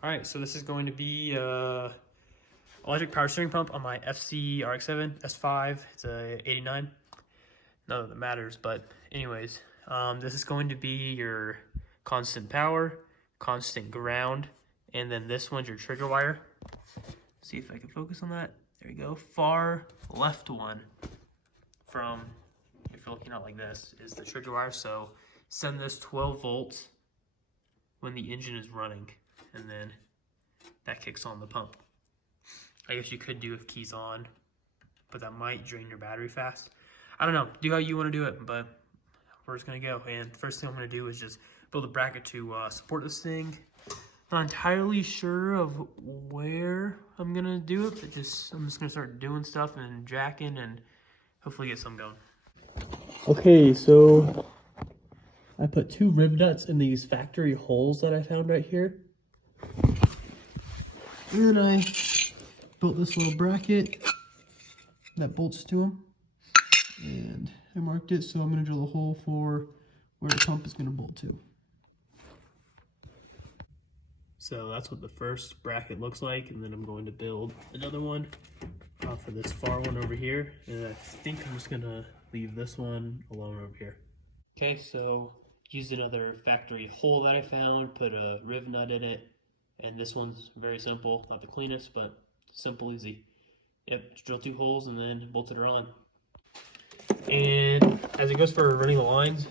All right, so this is going to be electric power steering pump on my FC Rx7 S5. It's a 89. None that matters, but anyways, this is going to be your constant power, constant ground, and then this one's your trigger wire. See if I can focus on that. There you go. Far left one from, if you're looking at it like this, is the trigger wire. So send this 12 volts when the engine is running, and then that kicks on the pump. I guess you could do if keys on, but that might drain your battery fast. I don't know, do how you want to do it, but we're just gonna go. And the first thing I'm gonna do is just build a bracket to support this thing. Not entirely sure of where I'm gonna do it, but I'm just gonna start doing stuff and jacking and hopefully get some going. Okay, so I put 2 rib nuts in these factory holes that I found right here. And then I built this little bracket that bolts to them. And I marked it, so I'm going to drill a hole for where the pump is going to bolt to. So that's what the first bracket looks like, and then I'm going to build another one for this far one over here. And I think I'm just going to leave this one alone over here. Okay, so used another factory hole that I found, put a riv nut in it, and this one's very simple, not the cleanest, but simple, easy. Yep, just drill 2 holes and then bolted her on. And as it goes for running the lines,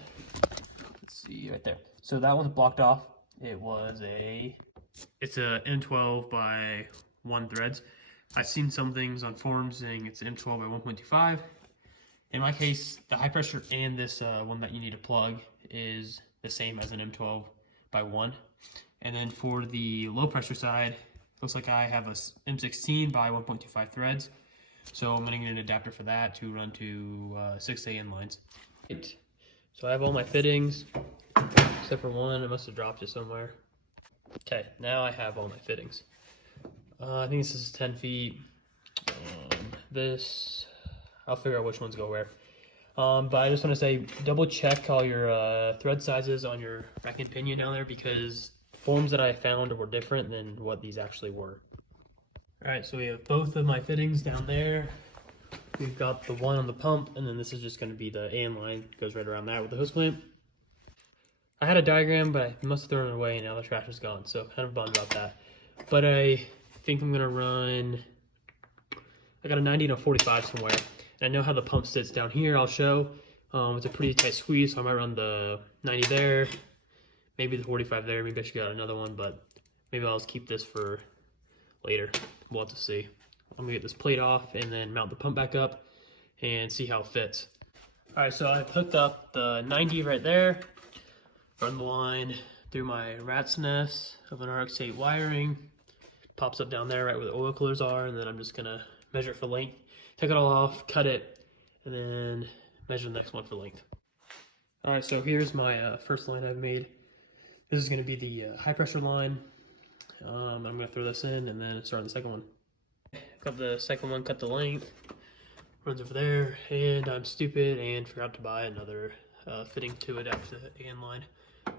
let's see right there. So that one's blocked off. It's a M12 by 1 threads. I've seen some things on forums saying it's M12 by 1.25. In my case, the high pressure and this one that you need to plug is the same as an M12 by 1. And then for the low pressure side, looks like I have a M16 by 1.25 threads. So I'm gonna get an adapter for that to run to 6 AN lines. So I have all my fittings, except for one. I must have dropped it somewhere. Okay, now I have all my fittings. I think this is 10 feet. I'll figure out which ones go where. But I just want to say, double check all your thread sizes on your rack and pinion down there, because forms that I found were different than what these actually were. All right, so we have both of my fittings down there. We've got the one on the pump, and then this is just going to be the AN line. It goes right around that with the hose clamp. I had a diagram, but I must have thrown it away, and now the trash is gone, so kind of bummed about that. But I think I'm going to run, I got a 90 and a 45 somewhere. And I know how the pump sits down here, I'll show. It's a pretty tight squeeze, so I might run the 90 there, maybe the 45 there. Maybe I should get another one, but maybe I'll just keep this for later. We'll have to see. I'm gonna get this plate off and then mount the pump back up and see how it fits. All right, so I've hooked up the 90 right there, run the line through my rat's nest of an Rx8 wiring, pops up down there right where the oil coolers are, and then I'm just gonna measure it for length, take it all off, cut it, and then measure the next one for length. All right, so here's my first line I've made. This is gonna be the high pressure line. I'm gonna throw this in and then start the second one. Got the second one, cut the length, runs over there, and I'm stupid and forgot to buy another fitting to it after the AN line.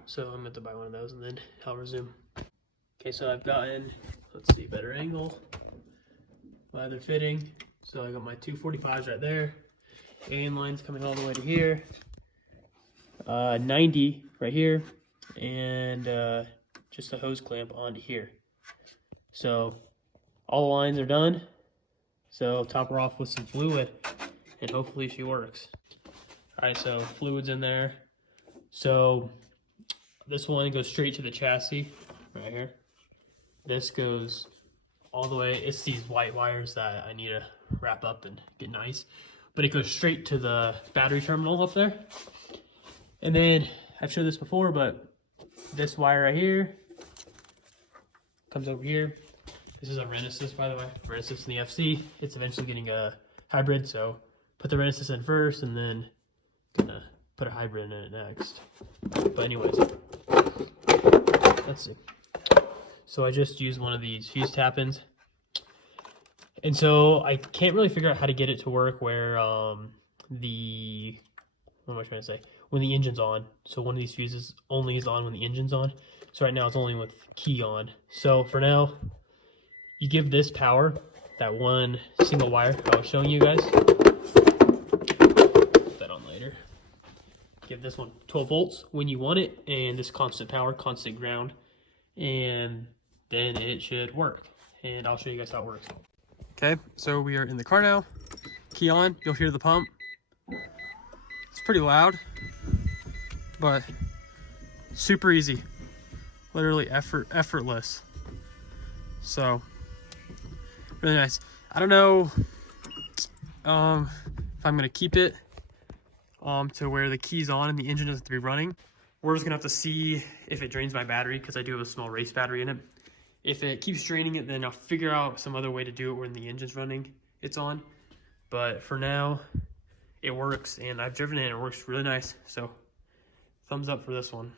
So I'm going to buy one of those and then I'll resume. Okay, so I've gotten, let's see, better angle, my other fitting. So I got my 245s right there, AN lines coming all the way to here, 90 right here, and just a hose clamp onto here. So all the lines are done. So top her off with some fluid and hopefully she works. All right, so fluid's in there. So this one goes straight to the chassis right here. This goes all the way. It's these white wires that I need to wrap up and get nice, but it goes straight to the battery terminal up there. And then I've showed this before, but this wire right here comes over here. This is a Renesis, by the way. Renesis in the FC. It's eventually getting a hybrid, so put the Renesis in first and then gonna put a hybrid in it next. But anyways, let's see. So I just used one of these fuse tap-ins. And so I can't really figure out how to get it to work where what am I trying to say? When the engine's on. So one of these fuses only is on when the engine's on. So right now it's only with key on. So for now, you give this power, that one single wire I was showing you guys. Put that on later. Give this one 12 volts when you want it, and this constant power, constant ground, and then it should work. And I'll show you guys how it works. Okay, so we are in the car now. Key on, you'll hear the pump. It's pretty loud, but super easy. Literally effortless. So, really nice. I don't know if I'm gonna keep it to where the key's on and the engine doesn't have to be running. We're just gonna have to see if it drains my battery, because I do have a small race battery in it. If it keeps draining it, then I'll figure out some other way to do it when the engine's running, it's on. But for now, it works, and I've driven it and it works really nice. So thumbs up for this one.